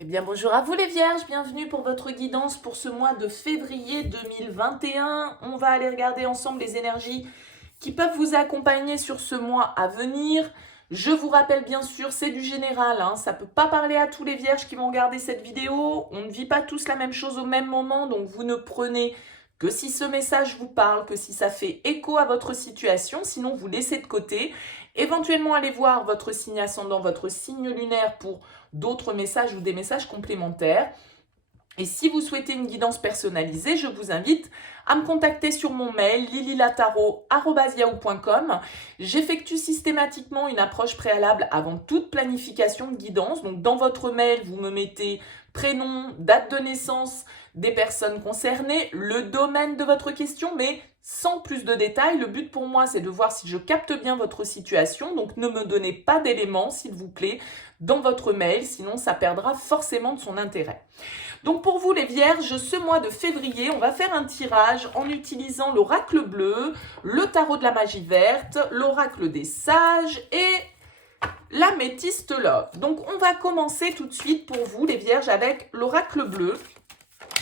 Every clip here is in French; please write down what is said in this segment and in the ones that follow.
Eh bien, bonjour à vous les vierges, bienvenue pour votre guidance pour ce mois de février 2021. On va aller regarder ensemble les énergies qui peuvent vous accompagner sur ce mois à venir. Je vous rappelle bien sûr, c'est du général, ça ne peut pas parler à tous les vierges qui vont regarder cette vidéo. On ne vit pas tous la même chose au même moment, donc vous ne prenez que si ce message vous parle, que si ça fait écho à votre situation, sinon vous laissez de côté. Éventuellement, allez voir votre signe ascendant, votre signe lunaire pour d'autres messages ou des messages complémentaires. Et si vous souhaitez une guidance personnalisée, je vous invite à me contacter sur mon mail lililataro@yahoo.com. J'effectue systématiquement une approche préalable avant toute planification de guidance. Donc dans votre mail, vous me mettez prénom, date de naissance des personnes concernées, le domaine de votre question, mais sans plus de détails. Le but pour moi, c'est de voir si je capte bien votre situation. Donc ne me donnez pas d'éléments, s'il vous plaît, dans votre mail, sinon ça perdra forcément de son intérêt. Donc pour vous les vierges, ce mois de février, on va faire un tirage en utilisant l'oracle bleu, le tarot de la magie verte, l'oracle des sages et l'améthyste love. Donc on va commencer tout de suite pour vous les vierges avec l'oracle bleu.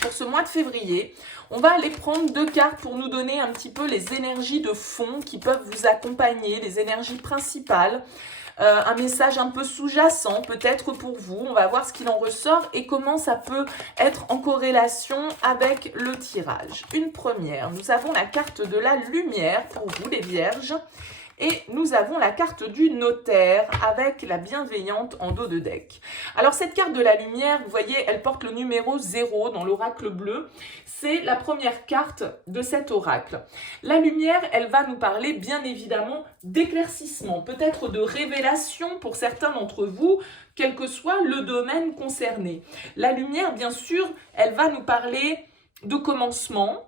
Pour ce mois de février, on va aller prendre 2 cartes pour nous donner un petit peu les énergies de fond qui peuvent vous accompagner, les énergies principales. Un message un peu sous-jacent peut-être pour vous. On va voir ce qu'il en ressort et comment ça peut être en corrélation avec le tirage. Une première, nous avons la carte de la lumière pour vous les vierges. Et nous avons la carte du notaire avec la bienveillante en dos de deck. Alors cette carte de la lumière, vous voyez, elle porte le numéro 0 dans l'oracle bleu. C'est la première carte de cet oracle. La lumière, elle va nous parler bien évidemment d'éclaircissement, peut-être de révélation pour certains d'entre vous, quel que soit le domaine concerné. La lumière, bien sûr, elle va nous parler de commencement,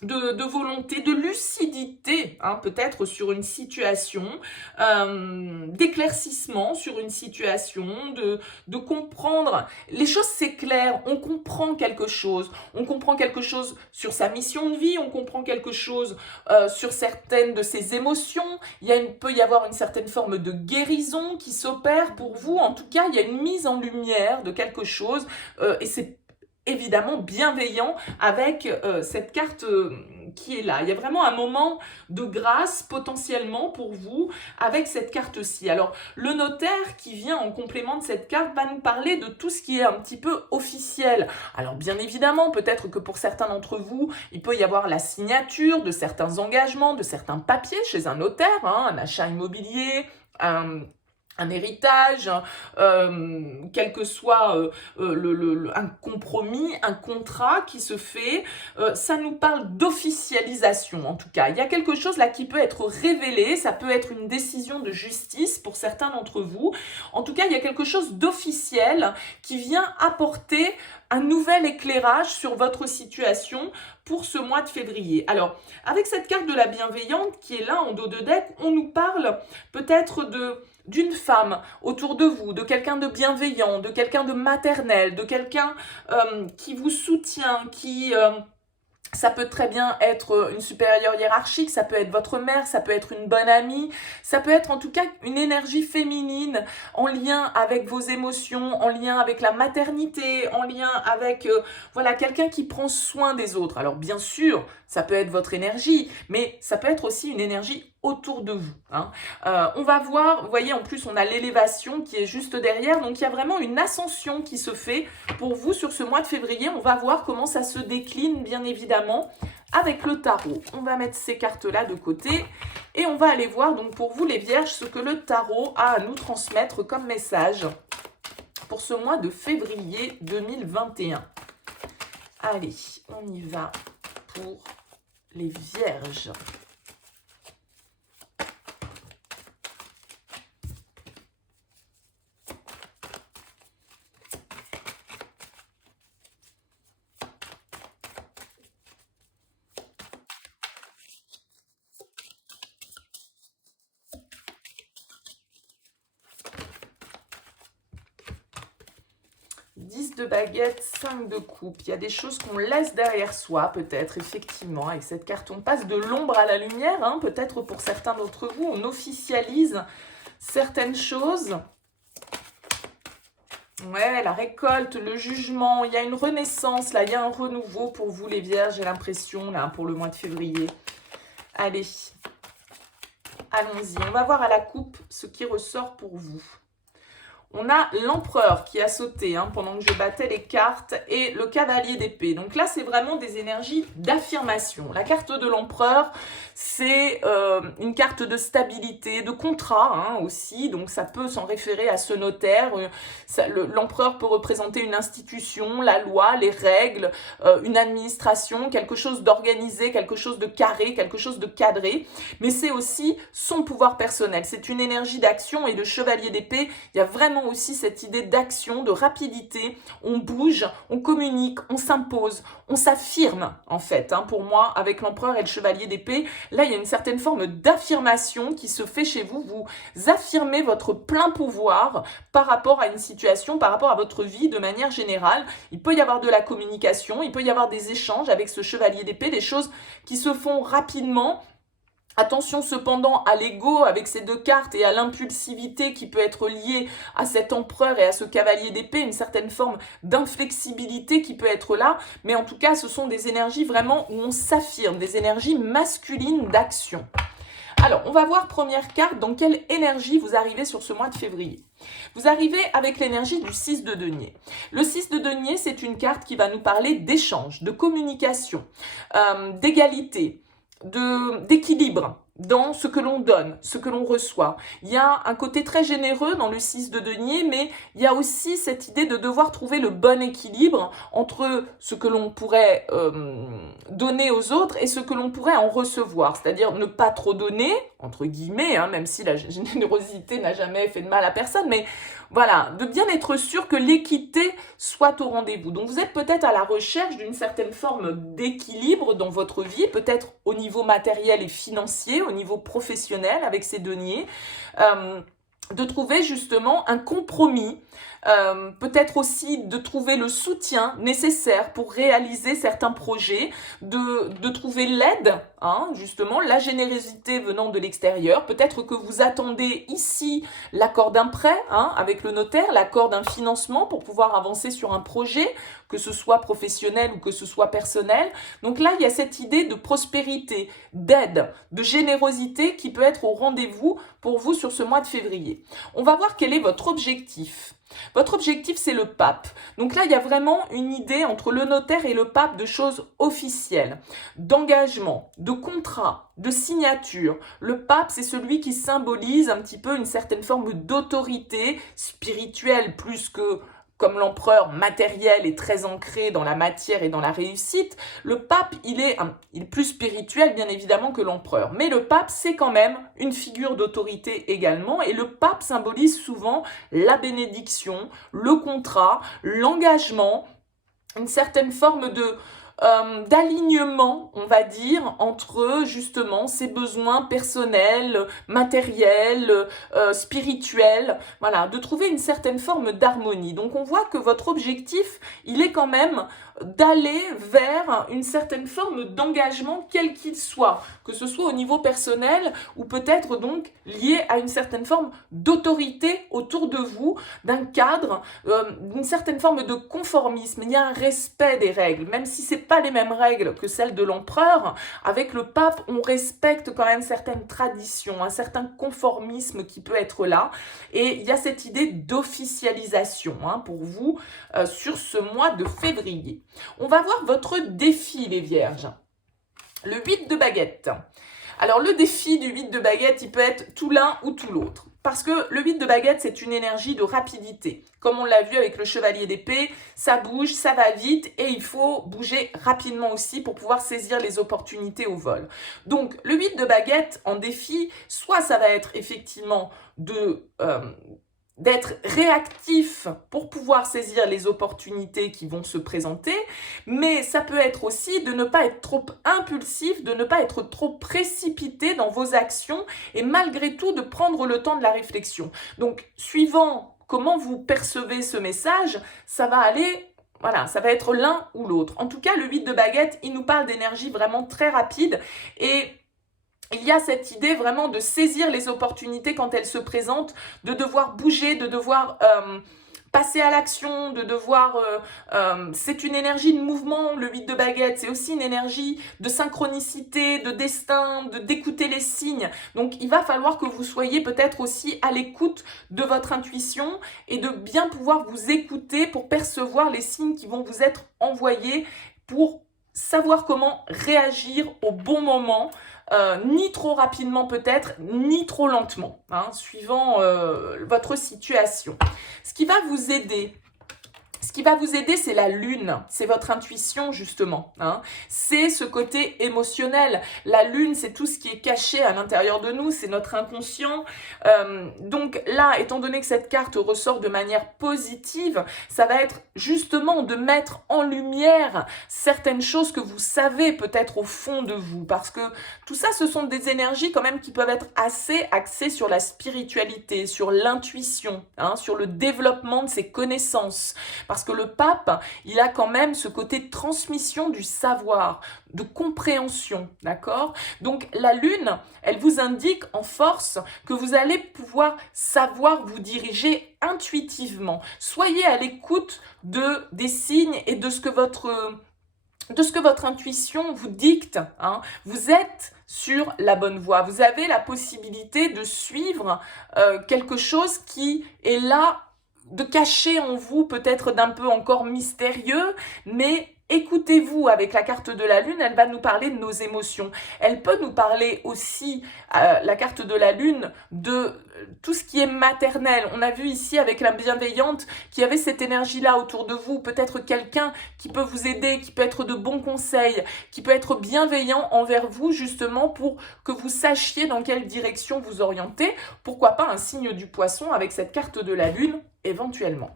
de volonté, de lucidité, peut-être sur une situation, d'éclaircissement sur une situation, de comprendre. Les choses s'éclairent, on comprend quelque chose sur sa mission de vie, on comprend quelque chose sur certaines de ses émotions, peut y avoir une certaine forme de guérison qui s'opère pour vous, en tout cas il y a une mise en lumière de quelque chose et c'est évidemment bienveillant avec cette carte qui est là. Il y a vraiment un moment de grâce potentiellement pour vous avec cette carte-ci. Alors, le notaire qui vient en complément de cette carte va nous parler de tout ce qui est un petit peu officiel. Alors, bien évidemment, peut-être que pour certains d'entre vous, il peut y avoir la signature de certains engagements, de certains papiers chez un notaire, un achat immobilier, un héritage, quel que soit un compromis, un contrat qui se fait, ça nous parle d'officialisation en tout cas. Il y a quelque chose là qui peut être révélé, ça peut être une décision de justice pour certains d'entre vous. En tout cas, il y a quelque chose d'officiel qui vient apporter un nouvel éclairage sur votre situation pour ce mois de février. Alors, avec cette carte de la bienveillante qui est là en dos de deck, on nous parle peut-être d'une femme autour de vous, de quelqu'un de bienveillant, de quelqu'un de maternel, de quelqu'un qui vous soutient, ça peut très bien être une supérieure hiérarchique, ça peut être votre mère, ça peut être une bonne amie, ça peut être en tout cas une énergie féminine en lien avec vos émotions, en lien avec la maternité, en lien avec quelqu'un qui prend soin des autres. Alors bien sûr, ça peut être votre énergie, mais ça peut être aussi une énergie autour de vous. On va voir, vous voyez, en plus on a l'élévation qui est juste derrière, donc il y a vraiment une ascension qui se fait pour vous sur ce mois de février. On va voir comment ça se décline bien évidemment avec le tarot. On va mettre ces cartes-là de côté et on va aller voir donc pour vous les vierges ce que le tarot a à nous transmettre comme message pour ce mois de février 2021. Allez, on y va pour les vierges. De baguettes, 5 de coupe. Il y a des choses qu'on laisse derrière soi, peut-être, effectivement. Avec cette carte, on passe de l'ombre à la lumière. Peut-être pour certains d'entre vous, on officialise certaines choses. Ouais, la récolte, le jugement, il y a une renaissance, là, il y a un renouveau pour vous les vierges, j'ai l'impression, là, pour le mois de février. Allez, allons-y, on va voir à la coupe ce qui ressort pour vous. On a l'empereur qui a sauté pendant que je battais les cartes et le cavalier d'épée. Donc là, c'est vraiment des énergies d'affirmation. La carte de l'empereur, c'est une carte de stabilité, de contrat aussi. Donc ça peut s'en référer à ce notaire. L'empereur peut représenter une institution, la loi, les règles, une administration, quelque chose d'organisé, quelque chose de carré, quelque chose de cadré. Mais c'est aussi son pouvoir personnel. C'est une énergie d'action et le chevalier d'épée, il y a vraiment aussi cette idée d'action, de rapidité. On bouge, on communique, on s'impose, on s'affirme en fait. Pour moi, avec l'empereur et le chevalier d'épée, là il y a une certaine forme d'affirmation qui se fait chez vous. Vous affirmez votre plein pouvoir par rapport à une situation, par rapport à votre vie de manière générale. Il peut y avoir de la communication, il peut y avoir des échanges avec ce chevalier d'épée, des choses qui se font rapidement. Attention cependant à l'ego avec ces deux cartes et à l'impulsivité qui peut être liée à cet empereur et à ce cavalier d'épée, une certaine forme d'inflexibilité qui peut être là, mais en tout cas ce sont des énergies vraiment où on s'affirme, des énergies masculines d'action. Alors, on va voir première carte, dans quelle énergie vous arrivez sur ce mois de février. Vous arrivez avec l'énergie du 6 de denier. Le 6 de denier, c'est une carte qui va nous parler d'échange, de communication, d'égalité, d'équilibre dans ce que l'on donne, ce que l'on reçoit. Il y a un côté très généreux dans le 6 de denier, mais il y a aussi cette idée de devoir trouver le bon équilibre entre ce que l'on pourrait donner aux autres et ce que l'on pourrait en recevoir. C'est-à-dire ne pas trop donner, entre guillemets, même si la générosité n'a jamais fait de mal à personne, mais voilà, de bien être sûr que l'équité soit au rendez-vous. Donc vous êtes peut-être à la recherche d'une certaine forme d'équilibre dans votre vie, peut-être au niveau matériel et financier, au niveau professionnel avec ces deniers, de trouver justement un compromis, peut-être aussi de trouver le soutien nécessaire pour réaliser certains projets, de trouver l'aide, justement, la générosité venant de l'extérieur. Peut-être que vous attendez ici l'accord d'un prêt avec le notaire, l'accord d'un financement pour pouvoir avancer sur un projet, que ce soit professionnel ou que ce soit personnel. Donc là, il y a cette idée de prospérité, d'aide, de générosité qui peut être au rendez-vous pour vous sur ce mois de février. On va voir quel est votre objectif. Votre objectif, c'est le pape. Donc là, il y a vraiment une idée entre le notaire et le pape de choses officielles, d'engagement, de contrat, de signature. Le pape, c'est celui qui symbolise un petit peu une certaine forme d'autorité spirituelle plus que comme l'empereur matériel est très ancré dans la matière et dans la réussite, le pape, il est plus spirituel, bien évidemment, que l'empereur. Mais le pape, c'est quand même une figure d'autorité également, et le pape symbolise souvent la bénédiction, le contrat, l'engagement, une certaine forme d'alignement, on va dire, entre justement ses besoins personnels, matériels, spirituels, voilà, de trouver une certaine forme d'harmonie. Donc on voit que votre objectif, il est quand même d'aller vers une certaine forme d'engagement quel qu'il soit, que ce soit au niveau personnel ou peut-être donc lié à une certaine forme d'autorité autour de vous, d'un cadre, d'une certaine forme de conformisme. Il y a un respect des règles, même si c'est pas les mêmes règles que celles de l'empereur. Avec le pape, on respecte quand même certaines traditions, un certain conformisme qui peut être là, et il y a cette idée d'officialisation pour vous sur ce mois de février. On va voir votre défi, les vierges. Le 8 de baguette. Alors le défi du 8 de baguette, il peut être tout l'un ou tout l'autre. Parce que le 8 de baguette, c'est une énergie de rapidité. Comme on l'a vu avec le chevalier d'épée, ça bouge, ça va vite et il faut bouger rapidement aussi pour pouvoir saisir les opportunités au vol. Donc le 8 de baguette en défi, soit ça va être effectivement d'être réactif pour pouvoir saisir les opportunités qui vont se présenter, mais ça peut être aussi de ne pas être trop impulsif, de ne pas être trop précipité dans vos actions et malgré tout de prendre le temps de la réflexion. Donc, suivant comment vous percevez ce message, ça va aller... Voilà, ça va être l'un ou l'autre. En tout cas, le 8 de baguette, il nous parle d'énergie vraiment très rapide et il y a cette idée vraiment de saisir les opportunités quand elles se présentent, de devoir bouger, de devoir passer à l'action, de devoir... c'est une énergie de mouvement, le 8 de baguette. C'est aussi une énergie de synchronicité, de destin, d'écouter les signes. Donc, il va falloir que vous soyez peut-être aussi à l'écoute de votre intuition et de bien pouvoir vous écouter pour percevoir les signes qui vont vous être envoyés pour savoir comment réagir au bon moment, ni trop rapidement peut-être, ni trop lentement, hein, suivant votre situation. Ce qui va vous aider, c'est la lune, c'est votre intuition justement, hein. C'est ce côté émotionnel. La lune, c'est tout ce qui est caché à l'intérieur de nous, c'est notre inconscient. Donc là, étant donné que cette carte ressort de manière positive, ça va être justement de mettre en lumière certaines choses que vous savez peut-être au fond de vous, parce que tout ça, ce sont des énergies quand même qui peuvent être assez axées sur la spiritualité, sur l'intuition, hein, sur le développement de ses connaissances. Parce que le pape, il a quand même ce côté de transmission du savoir, de compréhension, d'accord? Donc la lune, elle vous indique en force que vous allez pouvoir savoir vous diriger intuitivement. Soyez à l'écoute des signes et de ce que votre intuition vous dicte, hein. Vous êtes sur la bonne voie. Vous avez la possibilité de suivre quelque chose qui est là, de cacher en vous, peut-être d'un peu encore mystérieux, mais écoutez-vous avec la carte de la lune, elle va nous parler de nos émotions. Elle peut nous parler aussi, la carte de la lune, de tout ce qui est maternel. On a vu ici avec la bienveillante qu'il y avait cette énergie-là autour de vous, peut-être quelqu'un qui peut vous aider, qui peut être de bons conseils, qui peut être bienveillant envers vous justement pour que vous sachiez dans quelle direction vous orienter. Pourquoi pas un signe du poisson avec cette carte de la lune éventuellement.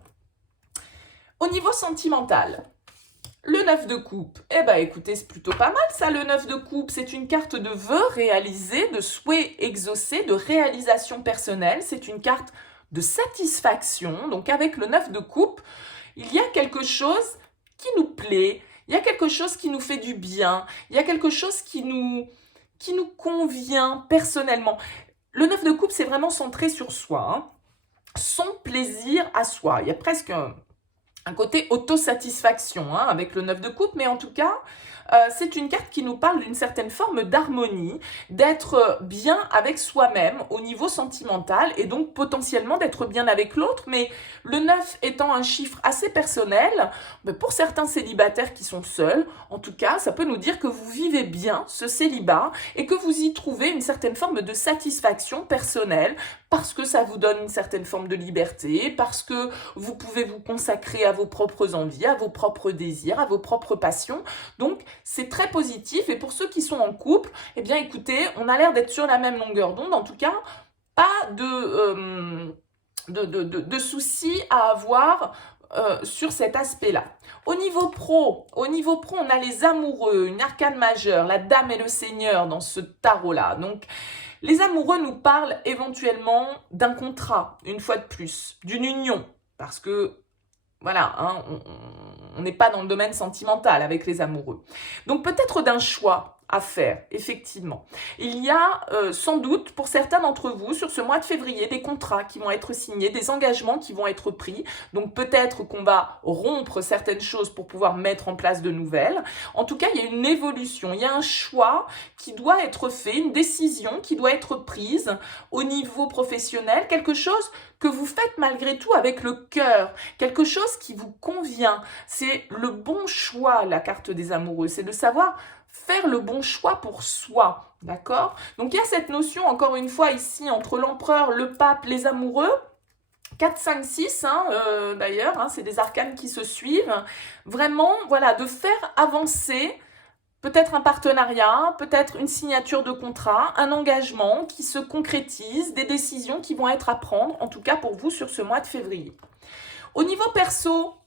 Au niveau sentimental, le 9 de coupe, eh ben écoutez, c'est plutôt pas mal ça, le 9 de coupe. C'est une carte de vœux réalisés, de souhaits exaucés, de réalisation personnelle. C'est une carte de satisfaction. Donc avec le 9 de coupe, il y a quelque chose qui nous plaît, il y a quelque chose qui nous fait du bien, il y a quelque chose qui nous convient personnellement. Le 9 de coupe, c'est vraiment centré sur soi, hein. Son plaisir à soi. Il y a presque un côté autosatisfaction, hein, avec le 9 de coupe, mais en tout cas, c'est une carte qui nous parle d'une certaine forme d'harmonie, d'être bien avec soi-même au niveau sentimental et donc potentiellement d'être bien avec l'autre, mais le 9 étant un chiffre assez personnel, pour certains célibataires qui sont seuls, en tout cas, ça peut nous dire que vous vivez bien ce célibat et que vous y trouvez une certaine forme de satisfaction personnelle parce que ça vous donne une certaine forme de liberté, parce que vous pouvez vous consacrer à vos propres envies, à vos propres désirs, à vos propres passions. Donc, c'est très positif. Et pour ceux qui sont en couple, eh bien, écoutez, on a l'air d'être sur la même longueur d'onde. En tout cas, pas de soucis à avoir sur cet aspect-là. Au niveau pro, on a les amoureux, une arcane majeure, la dame et le seigneur dans ce tarot-là. Donc, les amoureux nous parlent éventuellement d'un contrat, une fois de plus, d'une union, parce que, voilà, hein, on n'est pas dans le domaine sentimental avec les amoureux. Donc peut-être d'un choix à faire, effectivement. Il y a sans doute, pour certains d'entre vous, sur ce mois de février, des contrats qui vont être signés, des engagements qui vont être pris. Donc peut-être qu'on va rompre certaines choses pour pouvoir mettre en place de nouvelles. En tout cas, il y a une évolution, il y a un choix qui doit être fait, une décision qui doit être prise au niveau professionnel, quelque chose que vous faites malgré tout avec le cœur, quelque chose qui vous convient. C'est le bon choix, la carte des amoureux, c'est de savoir faire le bon choix pour soi, d'accord? Donc il y a cette notion, encore une fois, ici, entre l'empereur, le pape, les amoureux, 4, 5, 6, hein, d'ailleurs, hein, c'est des arcanes qui se suivent. Vraiment, voilà, de faire avancer peut-être un partenariat, peut-être une signature de contrat, un engagement qui se concrétise, des décisions qui vont être à prendre, en tout cas pour vous, sur ce mois de février. Au niveau perso,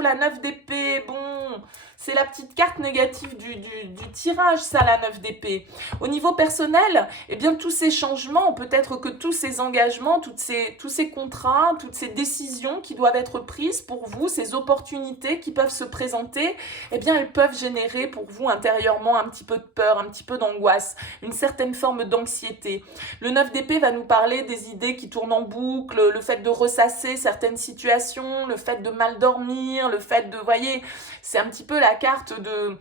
la 9 d'épée, bon, C'est la petite carte négative du tirage, ça, la 9 d'épée. Au niveau personnel, eh bien, tous ces changements, peut-être que tous ces engagements, tous ces contrats, toutes ces décisions qui doivent être prises pour vous, ces opportunités qui peuvent se présenter, eh bien, elles peuvent générer pour vous intérieurement un petit peu de peur, un petit peu d'angoisse, une certaine forme d'anxiété. Le 9 d'épée va nous parler des idées qui tournent en boucle, le fait de ressasser certaines situations, le fait de mal dormir, le fait de, voyez, c'est un petit peu la carte de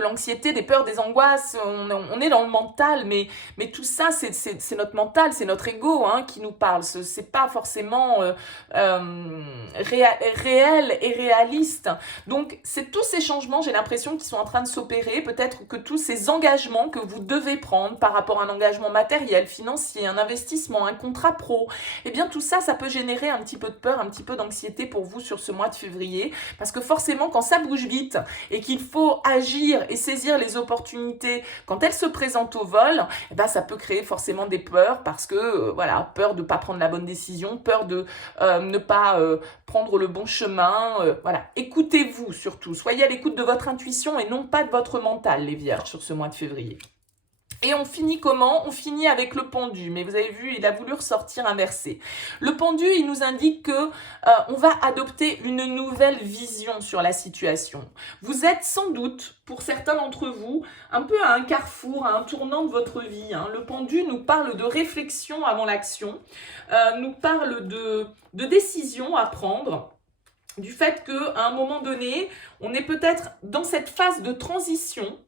l'anxiété, des peurs, des angoisses, on est dans le mental, mais tout ça, c'est notre mental, c'est notre ego hein, qui nous parle, c'est pas forcément réel et réaliste. Donc, c'est tous ces changements, j'ai l'impression, qui sont en train de s'opérer, peut-être que tous ces engagements que vous devez prendre par rapport à un engagement matériel, financier, un investissement, un contrat pro, eh bien tout ça, ça peut générer un petit peu de peur, un petit peu d'anxiété pour vous sur ce mois de février, parce que forcément, quand ça bouge vite et qu'il faut agir et saisir les opportunités quand elles se présentent au vol, eh ben, ça peut créer forcément des peurs parce que, voilà, peur de ne pas prendre la bonne décision, peur de ne pas prendre le bon chemin. Voilà, écoutez-vous surtout, soyez à l'écoute de votre intuition et non pas de votre mental, les vierges, sur ce mois de février. Et on finit comment? On finit avec le pendu, mais vous avez vu, il a voulu ressortir inversé. Le pendu, il nous indique que on va adopter une nouvelle vision sur la situation. Vous êtes sans doute, pour certains d'entre vous, un peu à un carrefour, à un tournant de votre vie. Hein. Le pendu nous parle de réflexion avant l'action, nous parle de décision à prendre, du fait qu'à un moment donné, on est peut-être dans cette phase de transition,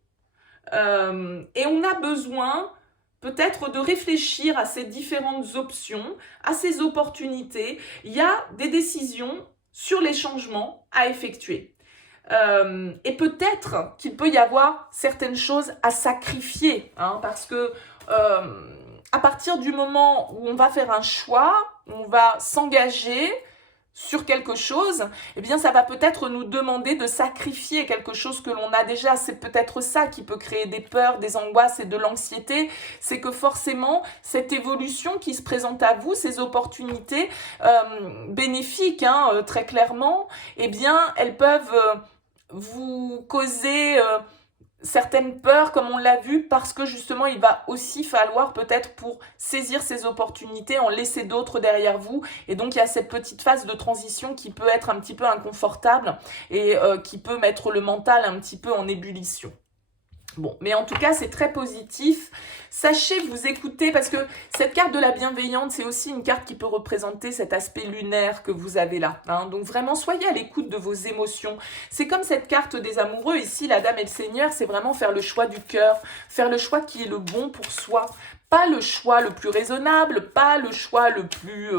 et on a besoin peut-être de réfléchir à ces différentes options, à ces opportunités. Il y a des décisions sur les changements à effectuer. Et peut-être qu'il peut y avoir certaines choses à sacrifier, hein, parce que à partir du moment où on va faire un choix, on va s'engager sur quelque chose, eh bien ça va peut-être nous demander de sacrifier quelque chose que l'on a déjà. C'est peut-être ça qui peut créer des peurs, des angoisses et de l'anxiété. C'est que forcément, cette évolution qui se présente à vous, ces opportunités bénéfiques, hein, très clairement, eh bien elles peuvent vous causer certaines peurs, comme on l'a vu, parce que justement, il va aussi falloir peut-être pour saisir ces opportunités, en laisser d'autres derrière vous. Et donc, il y a cette petite phase de transition qui peut être un petit peu inconfortable et qui peut mettre le mental un petit peu en ébullition. Bon, mais en tout cas, c'est très positif. Sachez vous écouter, parce que cette carte de la bienveillante, c'est aussi une carte qui peut représenter cet aspect lunaire que vous avez là. Hein. Donc vraiment, soyez à l'écoute de vos émotions. C'est comme cette carte des amoureux, ici, la dame et le seigneur, c'est vraiment faire le choix du cœur, faire le choix qui est le bon pour soi. Pas le choix le plus raisonnable, pas le choix le plus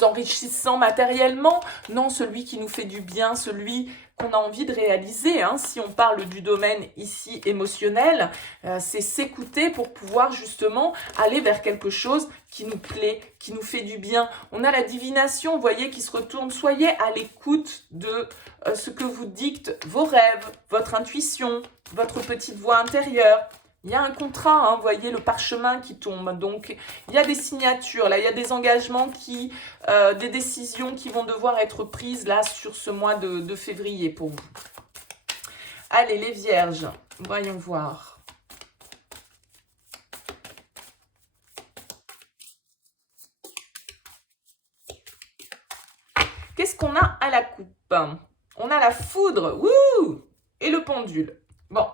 enrichissant matériellement, non, celui qui nous fait du bien, celui qu'on a envie de réaliser, hein. Si on parle du domaine ici émotionnel, c'est s'écouter pour pouvoir justement aller vers quelque chose qui nous plaît, qui nous fait du bien. On a la divination, vous voyez, qui se retourne. Soyez à l'écoute de ce que vous dictent vos rêves, votre intuition, votre petite voix intérieure. Il y a un contrat, hein, vous voyez, le parchemin qui tombe. Donc, il y a des signatures, là, il y a des engagements, des décisions qui vont devoir être prises, là, sur ce mois de février pour vous. Allez, les vierges, voyons voir. Qu'est-ce qu'on a à la coupe? On a la foudre, wouh, et le pendule. Bon.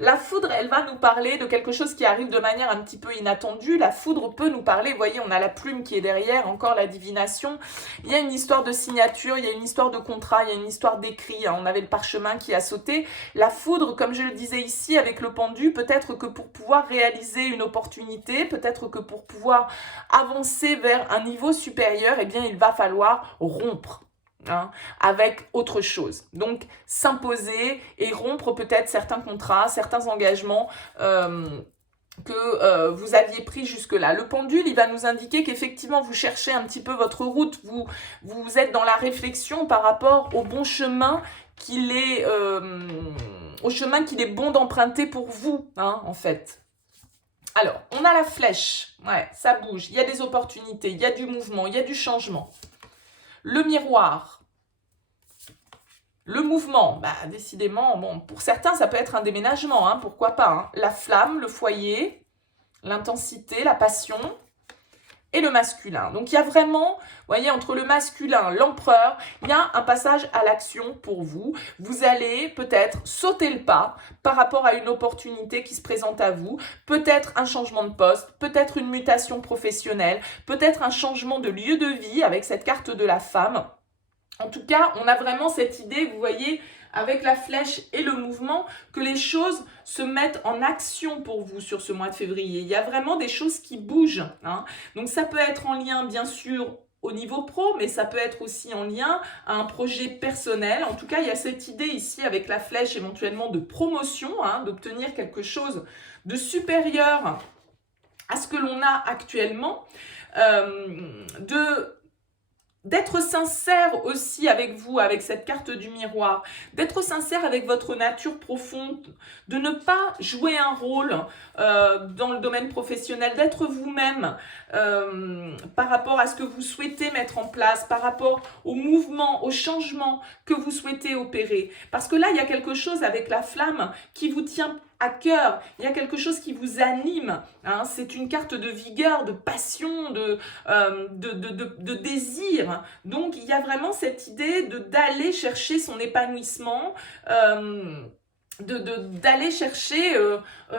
La foudre, elle va nous parler de quelque chose qui arrive de manière un petit peu inattendue. La foudre peut nous parler, vous voyez, on a la plume qui est derrière, encore la divination. Il y a une histoire de signature, il y a une histoire de contrat, il y a une histoire d'écrit. On avait le parchemin qui a sauté. La foudre, comme je le disais ici avec le pendu, peut-être que pour pouvoir réaliser une opportunité, peut-être que pour pouvoir avancer vers un niveau supérieur, eh bien, il va falloir rompre. Hein, avec autre chose. Donc, s'imposer et rompre peut-être certains contrats, certains engagements que vous aviez pris jusque-là. Le pendule, il va nous indiquer qu'effectivement, vous cherchez un petit peu votre route, vous êtes dans la réflexion par rapport au bon chemin qu'il est, bon d'emprunter pour vous, hein, en fait. Alors, on a la flèche, ouais, ça bouge, il y a des opportunités, il y a du mouvement, il y a du changement. Le miroir. Le mouvement, bah, décidément, bon, pour certains, ça peut être un déménagement, hein, pourquoi pas. Hein. La flamme, le foyer, l'intensité, la passion et le masculin. Donc, il y a vraiment, vous voyez, entre le masculin, l'empereur, il y a un passage à l'action pour vous. Vous allez peut-être sauter le pas par rapport à une opportunité qui se présente à vous, peut-être un changement de poste, peut-être une mutation professionnelle, peut-être un changement de lieu de vie avec cette carte de la femme. En tout cas, on a vraiment cette idée, vous voyez, avec la flèche et le mouvement, que les choses se mettent en action pour vous sur ce mois de février. Il y a vraiment des choses qui bougent. Hein. Donc ça peut être en lien, bien sûr, au niveau pro, mais ça peut être aussi en lien à un projet personnel. En tout cas, il y a cette idée ici avec la flèche éventuellement de promotion, hein, d'obtenir quelque chose de supérieur à ce que l'on a actuellement, d'être sincère aussi avec vous, avec cette carte du miroir, d'être sincère avec votre nature profonde, de ne pas jouer un rôle dans le domaine professionnel, d'être vous-même par rapport à ce que vous souhaitez mettre en place, par rapport au mouvement, au changement que vous souhaitez opérer. Parce que là, il y a quelque chose avec la flamme qui vous tient à cœur, il y a quelque chose qui vous anime, hein. C'est une carte de vigueur, de passion, de désir. Donc il y a vraiment cette idée d'aller chercher son épanouissement, d'aller chercher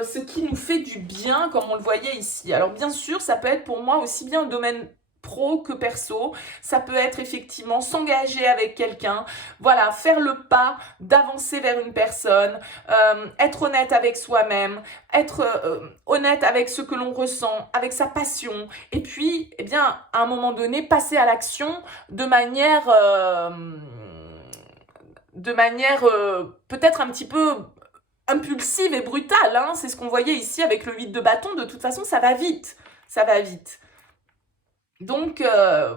ce qui nous fait du bien, comme on le voyait ici. Alors bien sûr, ça peut être pour moi aussi bien le domaine pro que perso, ça peut être effectivement s'engager avec quelqu'un, voilà, faire le pas d'avancer vers une personne, être honnête avec soi-même, être honnête avec ce que l'on ressent, avec sa passion, et puis, eh bien, à un moment donné, passer à l'action de manière peut-être un petit peu impulsive et brutale, hein. C'est ce qu'on voyait ici avec le 8 de bâton. De toute façon, ça va vite, ça va vite. Donc,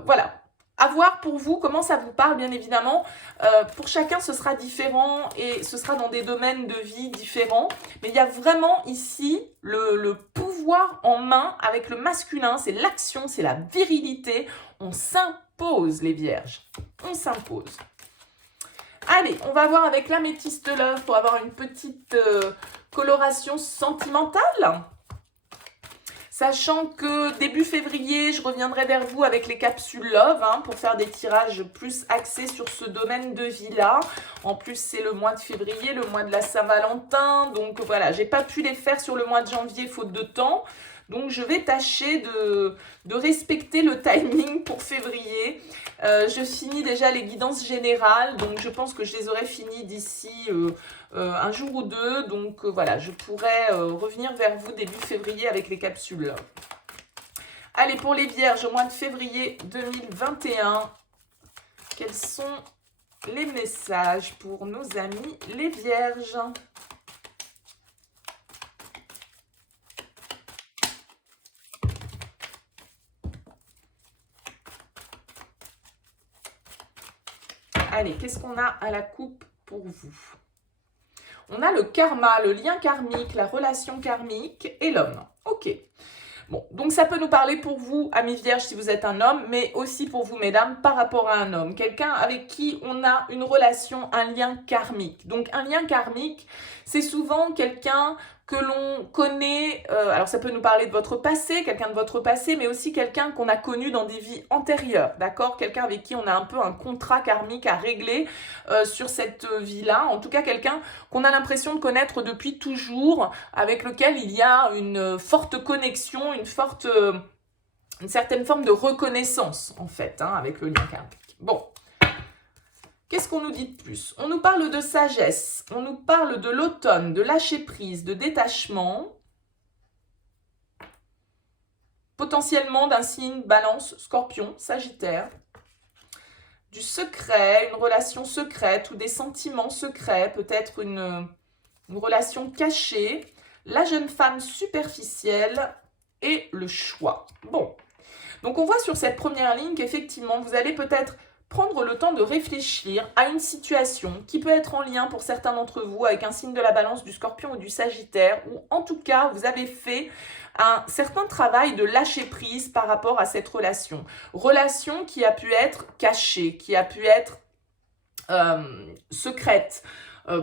voilà. À voir pour vous comment ça vous parle, bien évidemment. Pour chacun, ce sera différent et ce sera dans des domaines de vie différents. Mais il y a vraiment ici le pouvoir en main avec le masculin. C'est l'action, c'est la virilité. On s'impose, les vierges. On s'impose. Allez, on va voir avec l'améthyste love pour avoir une petite coloration sentimentale. Sachant que début février, je reviendrai vers vous avec les capsules Love hein, pour faire des tirages plus axés sur ce domaine de vie-là. En plus, c'est le mois de février, le mois de la Saint-Valentin. Donc voilà, j'ai pas pu les faire sur le mois de janvier faute de temps. Donc je vais tâcher de respecter le timing pour février. Je finis déjà les guidances générales, donc je pense que je les aurai finies d'ici un jour ou deux. Donc voilà, je pourrai revenir vers vous début février avec les capsules. Allez, pour les vierges, au mois de février 2021, quels sont les messages pour nos amis les vierges ? Allez, qu'est-ce qu'on a à la coupe pour vous? On a le karma, le lien karmique, la relation karmique et l'homme. Ok. Bon, donc ça peut nous parler pour vous, amis vierges, si vous êtes un homme, mais aussi pour vous, mesdames, par rapport à un homme. Quelqu'un avec qui on a une relation, un lien karmique. Donc, un lien karmique, c'est souvent quelqu'un que l'on connaît, alors ça peut nous parler de votre passé, quelqu'un de votre passé, mais aussi quelqu'un qu'on a connu dans des vies antérieures, d'accord? Quelqu'un avec qui on a un peu un contrat karmique à régler sur cette vie-là. En tout cas, quelqu'un qu'on a l'impression de connaître depuis toujours, avec lequel il y a une forte connexion, une certaine forme de reconnaissance, en fait, hein, avec le lien karmique. Bon. Qu'est-ce qu'on nous dit de plus? On nous parle de sagesse, on nous parle de l'automne, de lâcher prise, de détachement, potentiellement d'un signe balance, scorpion, sagittaire, du secret, une relation secrète ou des sentiments secrets, peut-être une relation cachée, la jeune femme superficielle et le choix. Bon, donc on voit sur cette première ligne qu'effectivement, vous allez peut-être prendre le temps de réfléchir à une situation qui peut être en lien pour certains d'entre vous avec un signe de la balance, du scorpion ou du sagittaire, ou en tout cas, vous avez fait un certain travail de lâcher prise par rapport à cette relation. Relation qui a pu être cachée, qui a pu être secrète.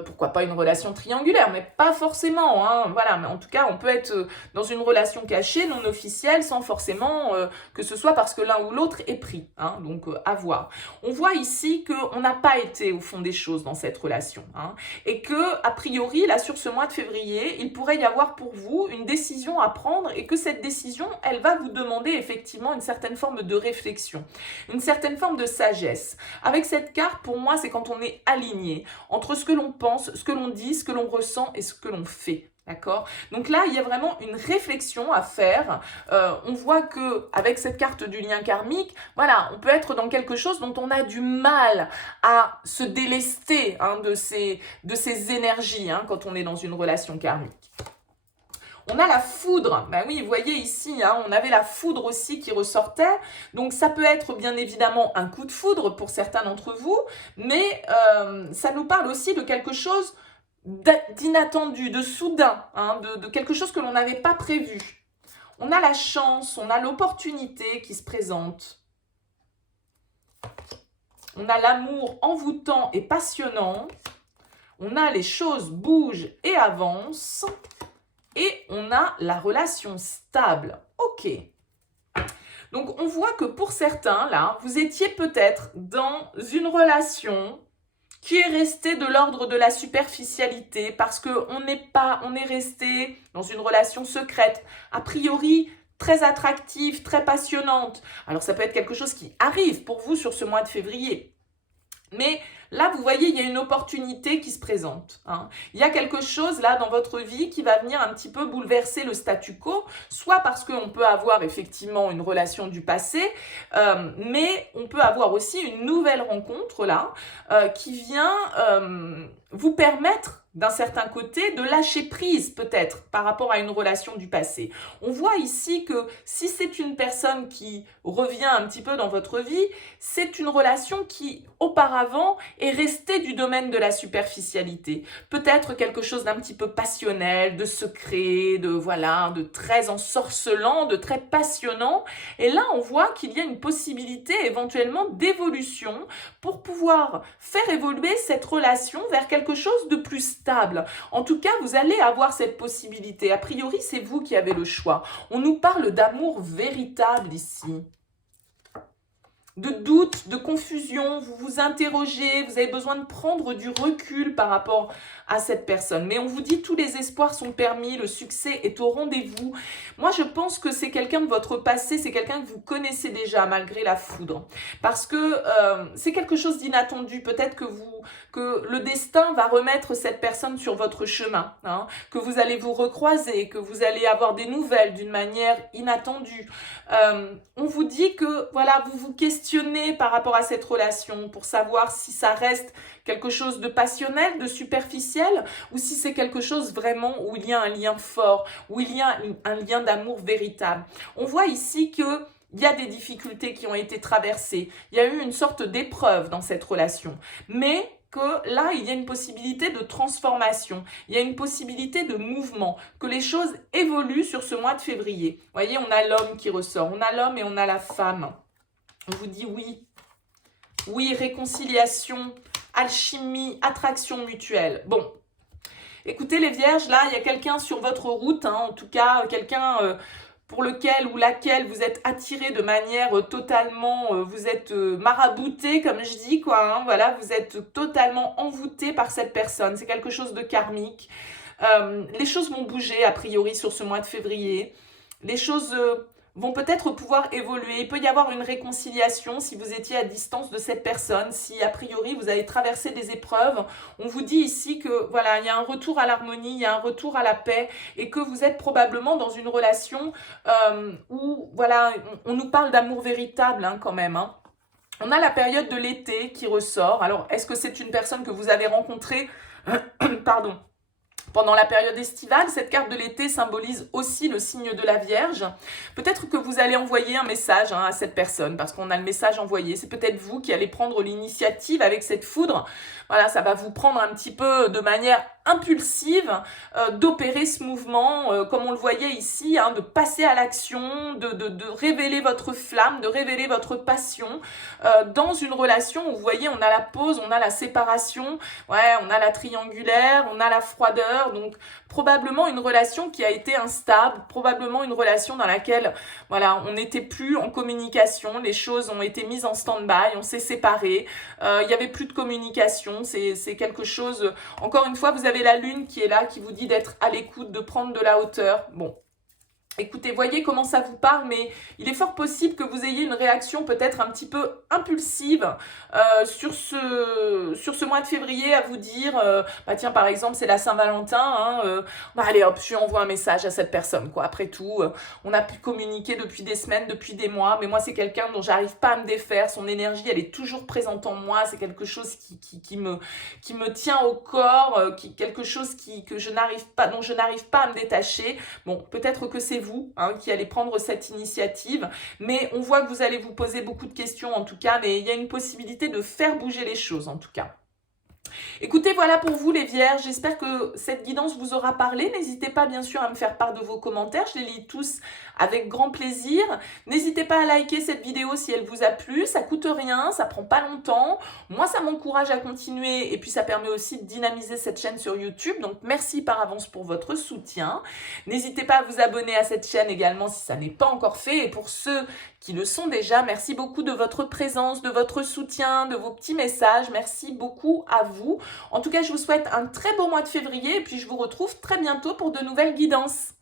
Pourquoi pas une relation triangulaire, mais pas forcément, hein, voilà, mais en tout cas, on peut être dans une relation cachée, non officielle, sans forcément que ce soit parce que l'un ou l'autre est pris, hein, donc à voir. On voit ici qu'on n'a pas été au fond des choses dans cette relation, hein, et que, a priori, là, sur ce mois de février, il pourrait y avoir pour vous une décision à prendre, et que cette décision, elle va vous demander effectivement une certaine forme de réflexion, une certaine forme de sagesse. Avec cette carte, pour moi, c'est quand on est aligné entre ce que l'on pense, ce que l'on dit, ce que l'on ressent et ce que l'on fait. D'accord? Donc là, il y a vraiment une réflexion à faire. On voit que avec cette carte du lien karmique, voilà, on peut être dans quelque chose dont on a du mal à se délester, hein, de ces énergies, hein, quand on est dans une relation karmique. On a la foudre, ben oui, vous voyez ici, hein, on avait la foudre aussi qui ressortait, donc ça peut être bien évidemment un coup de foudre pour certains d'entre vous, mais ça nous parle aussi de quelque chose d'inattendu, de soudain, hein, de quelque chose que l'on n'avait pas prévu. On a la chance, on a l'opportunité qui se présente. On a l'amour envoûtant et passionnant. On a les choses bougent et avancent. Et on a la relation stable. Ok. Donc, on voit que pour certains, là, vous étiez peut-être dans une relation qui est restée de l'ordre de la superficialité parce qu'on est resté dans une relation secrète, a priori très attractive, très passionnante. Alors, ça peut être quelque chose qui arrive pour vous sur ce mois de février. Mais là, vous voyez, il y a une opportunité qui se présente, hein. Il y a quelque chose là dans votre vie qui va venir un petit peu bouleverser le statu quo, soit parce qu'on peut avoir effectivement une relation du passé, mais on peut avoir aussi une nouvelle rencontre là qui vient vous permettre d'un certain côté de lâcher prise peut-être par rapport à une relation du passé. On voit ici que si c'est une personne qui revient un petit peu dans votre vie, c'est une relation qui auparavant est restée du domaine de la superficialité. Peut-être quelque chose d'un petit peu passionnel, de secret, de très ensorcelant, de très passionnant. Et là, on voit qu'il y a une possibilité éventuellement d'évolution pour pouvoir faire évoluer cette relation vers quelque chose de plus stable. En tout cas, vous allez avoir cette possibilité. A priori, c'est vous qui avez le choix. On nous parle d'amour véritable ici. De doute, de confusion, vous vous interrogez, vous avez besoin de prendre du recul par rapport à cette personne. Mais on vous dit tous les espoirs sont permis, le succès est au rendez-vous. Moi, je pense que c'est quelqu'un de votre passé, c'est quelqu'un que vous connaissez déjà malgré la foudre. Parce que c'est quelque chose d'inattendu. Peut-être que le destin va remettre cette personne sur votre chemin, hein, que vous allez vous recroiser, que vous allez avoir des nouvelles d'une manière inattendue. On vous dit que voilà, vous vous questionnez par rapport à cette relation pour savoir si ça reste quelque chose de passionnel, de superficiel, ou si c'est quelque chose vraiment où il y a un lien fort, où il y a un lien d'amour véritable. On voit ici que il y a des difficultés qui ont été traversées, il y a eu une sorte d'épreuve dans cette relation, mais que là, il y a une possibilité de transformation, il y a une possibilité de mouvement, que les choses évoluent sur ce mois de février. Vous voyez, on a l'homme qui ressort, on a l'homme et on a la femme. On vous dit oui. Oui, réconciliation, alchimie, attraction mutuelle. Bon, écoutez les vierges, là, il y a quelqu'un sur votre route, hein, en tout cas, quelqu'un pour lequel ou laquelle vous êtes attiré de manière totalement, vous êtes marabouté, comme je dis, quoi, hein, voilà, vous êtes totalement envoûté par cette personne, c'est quelque chose de karmique. Les choses vont bouger, a priori, sur ce mois de février. Les choses vont peut-être pouvoir évoluer. Il peut y avoir une réconciliation si vous étiez à distance de cette personne, si a priori vous avez traversé des épreuves. On vous dit ici que voilà, il y a un retour à l'harmonie, il y a un retour à la paix et que vous êtes probablement dans une relation où voilà, on nous parle d'amour véritable, hein, quand même, hein. On a la période de l'été qui ressort. Alors, est-ce que c'est une personne que vous avez rencontrée pardon, pendant la période estivale? Cette carte de l'été symbolise aussi le signe de la Vierge. Peut-être que vous allez envoyer un message, hein, à cette personne, parce qu'on a le message envoyé. C'est peut-être vous qui allez prendre l'initiative avec cette foudre. Voilà, ça va vous prendre un petit peu de manière impulsive d'opérer ce mouvement, comme on le voyait ici, hein, de passer à l'action, de révéler votre flamme, de révéler votre passion dans une relation où vous voyez, on a la pause, on a la séparation, ouais, on a la triangulaire, on a la froideur, donc probablement une relation qui a été instable, probablement une relation dans laquelle voilà, on n'était plus en communication, les choses ont été mises en stand-by, on s'est séparés, il n'y avait plus de communication, c'est quelque chose, encore une fois, vous avez la lune qui est là, qui vous dit d'être à l'écoute, de prendre de la hauteur, bon. Écoutez, voyez comment ça vous parle, mais il est fort possible que vous ayez une réaction peut-être un petit peu impulsive sur ce mois de février à vous dire, bah tiens, par exemple, c'est la Saint-Valentin, hein, bah allez hop, je lui envoie un message à cette personne, quoi. Après tout, on a pu communiquer depuis des semaines, depuis des mois, mais moi, c'est quelqu'un dont j'arrive pas à me défaire, son énergie, elle est toujours présente en moi, c'est quelque chose qui me tient au corps, quelque chose dont je n'arrive pas à me détacher. Bon, peut-être que c'est vous qui allez prendre cette initiative, mais on voit que vous allez vous poser beaucoup de questions en tout cas, mais il y a une possibilité de faire bouger les choses en tout cas. Écoutez, voilà pour vous les vierges, j'espère que cette guidance vous aura parlé. N'hésitez pas bien sûr à me faire part de vos commentaires, je les lis tous avec grand plaisir. N'hésitez pas à liker cette vidéo si elle vous a plu, ça coûte rien, ça prend pas longtemps. Moi ça m'encourage à continuer et puis ça permet aussi de dynamiser cette chaîne sur YouTube, donc merci par avance pour votre soutien. N'hésitez pas à vous abonner à cette chaîne également si ça n'est pas encore fait, et pour ceux qui le sont déjà, merci beaucoup de votre présence, de votre soutien, de vos petits messages, merci beaucoup à vous. En tout cas, je vous souhaite un très beau mois de février et puis je vous retrouve très bientôt pour de nouvelles guidances.